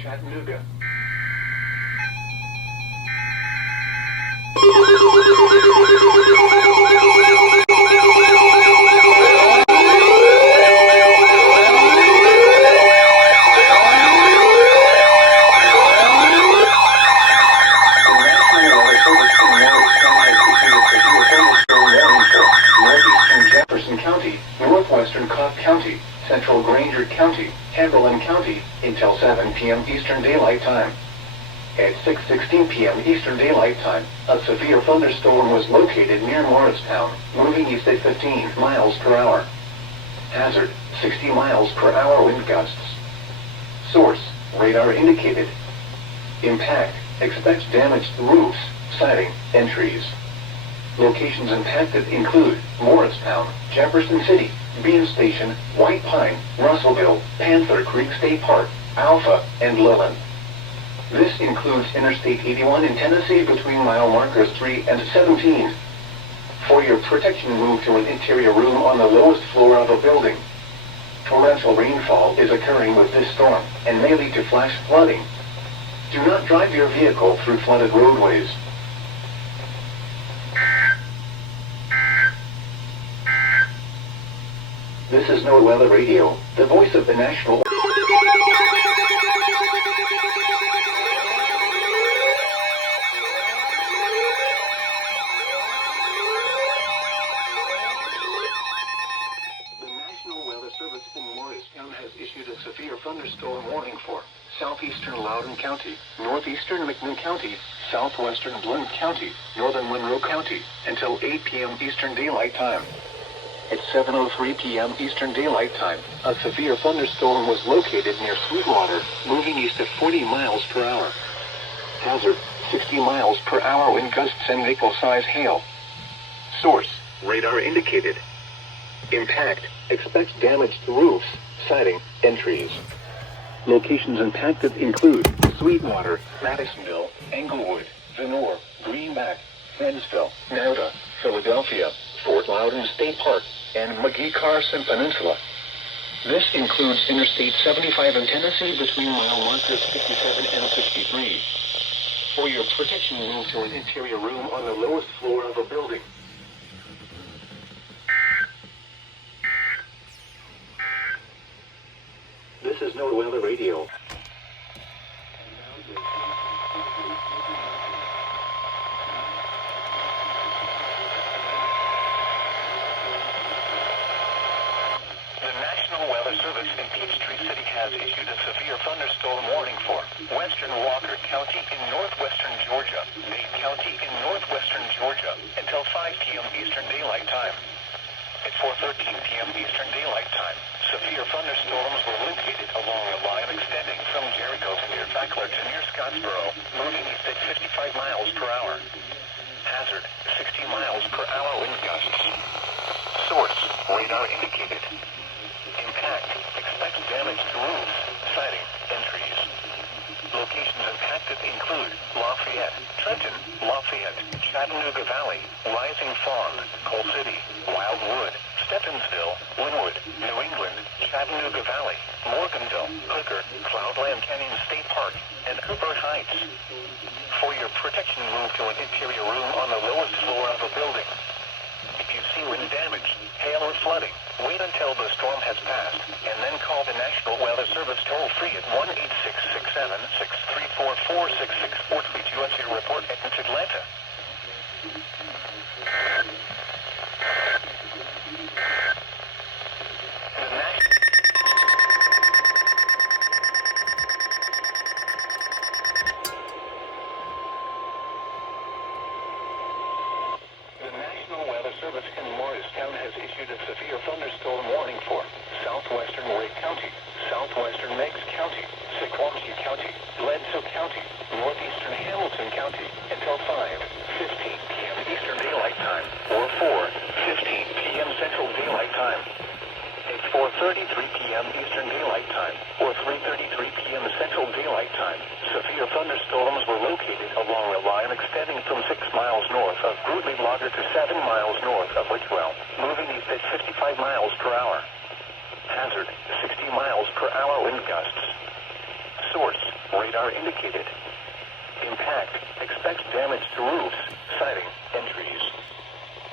Chattanooga. Northwestern Cobb County, Central Granger County, Hamberlin County, until 7 p.m. Eastern Daylight Time. At 6:16 p.m. Eastern Daylight Time, a severe thunderstorm was located near Morristown, moving east at 15 miles per hour. Hazard, 60 miles per hour wind gusts. Source, radar indicated. Impact, expects damage to roofs, siding, and trees. Locations impacted include Morristown, Jefferson City, Bean Station, White Pine, Russellville, Panther Creek State Park, Alpha, and Leland. This includes Interstate 81 in Tennessee between mile markers 3 and 17. For your protection, move to an interior room on the lowest floor of a building. Torrential rainfall is occurring with this storm and may lead to flash flooding. Do not drive your vehicle through flooded roadways. This is NOAA Weather Radio, the voice of the national... has issued a severe thunderstorm warning for southeastern Loudoun County, northeastern McMinn County, southwestern Blount County, northern Monroe County, until 8 p.m. Eastern Daylight Time. At 7:03 p.m. Eastern Daylight Time, a severe thunderstorm was located near Sweetwater, moving east at 40 miles per hour. Hazard, 60 miles per hour wind gusts and nickel-size hail. Source, radar indicated. Impact, expects damage to roofs, siding, and trees. Locations impacted include Sweetwater, Madisonville, Englewood, Venor, Greenback, Friendsville, Nauta, Philadelphia, Fort Loudoun State Park, and McGee-Carson Peninsula. This includes Interstate 75 in Tennessee between mile markers 57 and 63. For your protection, move to an interior room on the lowest floor of a building. This is NOAA Weather Radio. The National Weather Service in Peachtree City has issued a severe thunderstorm warning for western Walker County in northwestern Georgia, Dade County in northwestern Georgia, until 5 p.m. Eastern Daylight Time. At 4:13 p.m. Eastern Daylight Time, severe thunderstorms were located along a line extending from Jericho to near Fackler to near Scottsboro, moving east at 55 miles per hour. Hazard, 60 miles per hour wind gusts. Source, radar indicated. Impact, expects damage to roofs, siding, and trees. Locations impacted include Lafayette, Trenton, Lafayette, Chattanooga Valley, Rising Fawn, Coal City, Wildwood, Stephansville, Linwood, New England, Chattanooga Valley, Morganville, Hooker, Cloudland Canyon State Park, and Hooper Heights. For your protection, move to an interior room on the lowest floor of a building. If you see wind damage, hail, or flooding, wait until the storm has passed, and then call the National Weather Service toll-free at 1-866-7-634-466 or tweet USA Report at Atlanta. Service in Morristown has issued a severe thunderstorm warning for southwestern Wake County, southwestern Meigs County, Sequatchie County, Bledsoe County, northeastern Hamilton County until 5:15 p.m. Eastern Daylight Time or 4:15 p.m. Central Daylight Time. At 4:33 p.m. Eastern Daylight Time or 3:33 p.m. Central Daylight Time, severe thunderstorms were located along a line extending from 6 miles north of Grootly Lager to 7 miles north of Litchwell, moving east at 55 miles per hour. Hazard, 60 miles radar indicated. Impact. Expects damage to roofs, siding, and trees.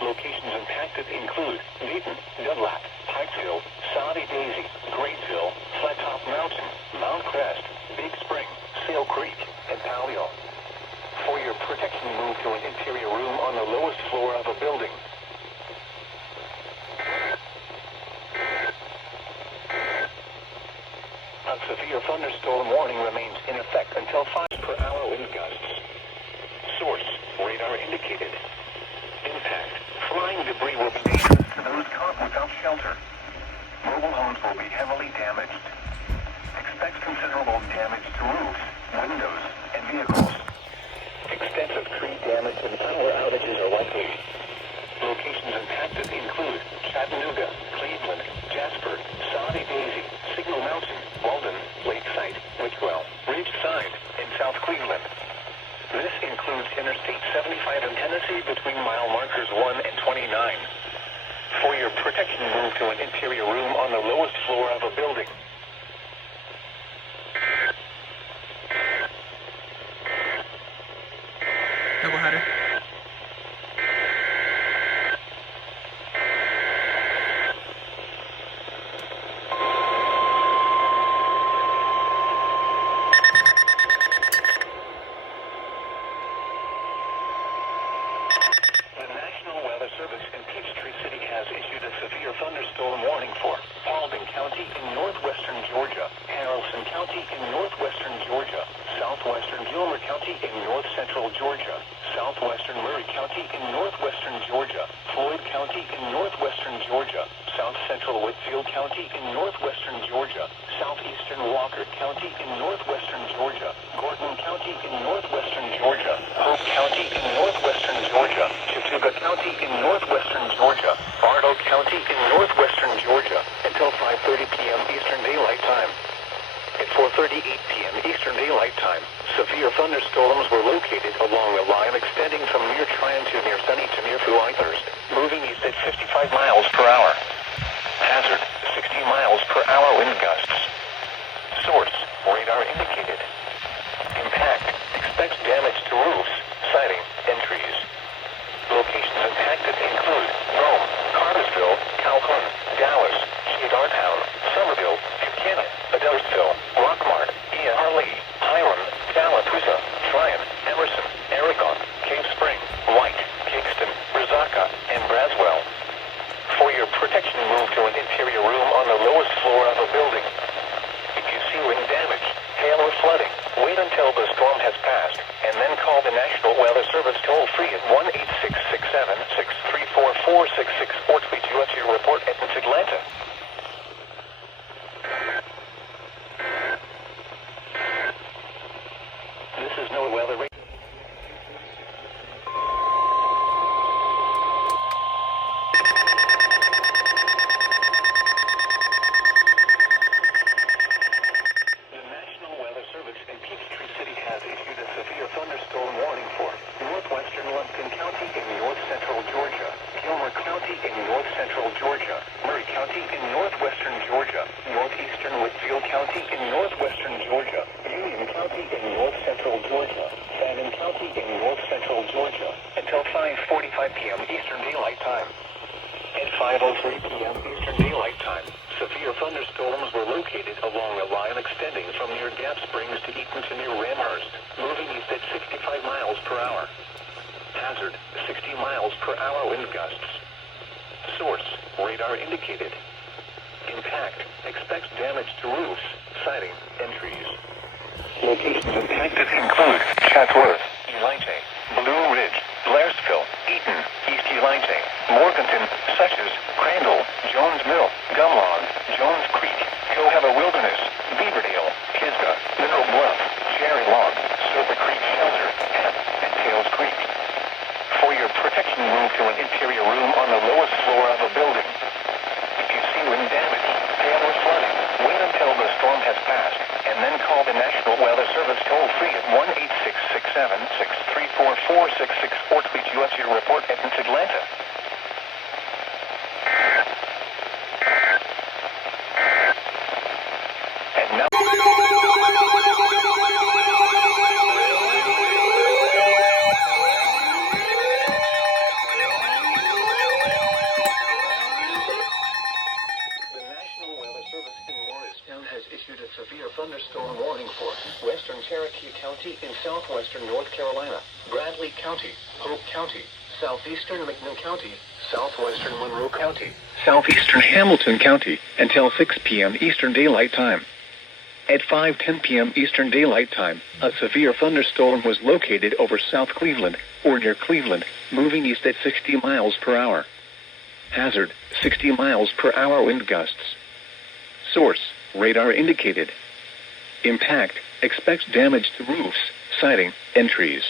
Locations impacted include Dayton, Dunlap, Pikesville, Saudi Daisy, Gradeville, Flat Top Mountain, Mount Crest, Big Spring, Sail Creek, and Palio. For your protection, move to an interior room on the lowest floor of a building. A severe thunderstorm warning remains in effect until 5 per hour wind gusts. Source, radar indicated. Impact, flying debris will be dangerous to those caught without shelter. Mobile homes will be heavily damaged. Expect considerable damage to roofs, windows, and vehicles. Extensive tree damage and power outages are likely. Locations impacted include Chattanooga, Cleveland, Jasper, Saudi Daisy, Signal Mountain, Walden, Lakeside, Whitwell, Ridgeside, and South Cleveland. This includes Interstate 75 in Tennessee between mile markers 1 and 29. For your protection, move to an interior room on the lowest floor of a building. Doubleheader. Service in Peachtree City has issued a severe thunderstorm warning for Paulding County in northwestern Georgia, Haralson County in northwestern Georgia, southwestern Gilmer County in north central Georgia, southwestern Murray County in northwestern Georgia, Floyd County in northwestern Georgia, south central Whitfield County in northwestern Georgia, southeastern Walker County in northwestern Georgia, Gordon County in northwestern Georgia, Hope County in northwestern Georgia, Chattooga County in northwestern Georgia, Bartow County in northwestern Georgia, until 5:30 p.m. Eastern Daylight Time. At 4:38 p.m. Eastern Daylight Time, severe thunderstorms were located along a line extending from near Tryon to near Sunny to near Whitehurst, moving east at 55 miles per hour. Hazard, 60 miles per hour wind gusts. Source, radar indicated. Impact, expects damage to roofs, siding, and trees. Locations impacted include Rome, Cartersville, Calhoun, Dallas, Cedartown, Somerville, Buchanan, Adelsville, Rockmart, Harley, Hiram, Tallapoosa, Tryon, Emerson, Aragon, Cave Spring, White, Kingston, Brazaka, and Braswell. For your protection, move to an interior room on the lowest floor of a building. If you see wind damage, hail or flooding, wait until the storm has passed, and then call the National Weather Service toll-free at 1-866-7-634-466 or tweet us your report at Atlanta. This is no weather radio. Thunderstorm warning for northwestern Lumpkin County in north central Georgia, Gilmer County in north central Georgia, Murray County in northwestern Georgia, northeastern Whitfield County in northwestern Georgia, Union County in north central Georgia, Fannin County in north central Georgia, until 5:45 p.m. Eastern Daylight Time. At 5:03 p.m. Eastern Daylight Time, severe thunderstorms were located along a line extending from near Gap Springs to Eaton to near Ramhurst, moving east at 65 miles per hour. Hazard, 60 miles per hour wind gusts. Source, radar indicated. Impact, expects damage to roofs, siding, and trees. Locations impacted include Chatsworth, Elite, Blue Ridge, Blairsville, Eaton, East Elite, Morganton, Sutches, Crandall, Jones Mill, Gumlog, Jones Creek, Cohava Wilderness, Beaverdale, Pisgah, Mineral Bluff, Cherry Log, Silver Creek Shelter, Hemp, and Tails Creek. For your protection, move to an interior room on the lowest floor of a building. If you see wind damage, hail or flooding, wait until the storm has passed, and then call the National Weather Service toll-free at for western Cherokee County in southwestern North Carolina, Bradley County, Hope County, southeastern McMinn County, southwestern Monroe County, southeastern Hamilton County, until 6 p.m. Eastern Daylight Time. At 5:10 p.m. Eastern Daylight Time, a severe thunderstorm was located over South Cleveland, or near Cleveland, moving east at 60 miles per hour. Hazard, 60 miles per hour wind gusts. Source, radar indicated. Impact, expects damage to roofs, siding, and trees.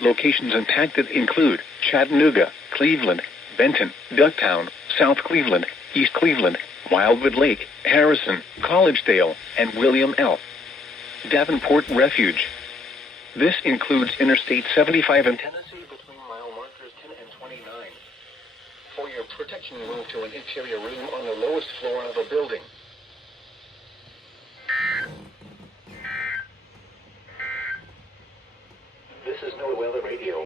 Locations impacted include Chattanooga, Cleveland, Benton, Ducktown, South Cleveland, East Cleveland, Wildwood Lake, Harrison, Collegedale, and William L. Davenport Refuge. This includes Interstate 75 in Tennessee between mile markers 10 and 29. For your protection, move to an interior room on the lowest floor of a building. This is NOAA Weather Radio.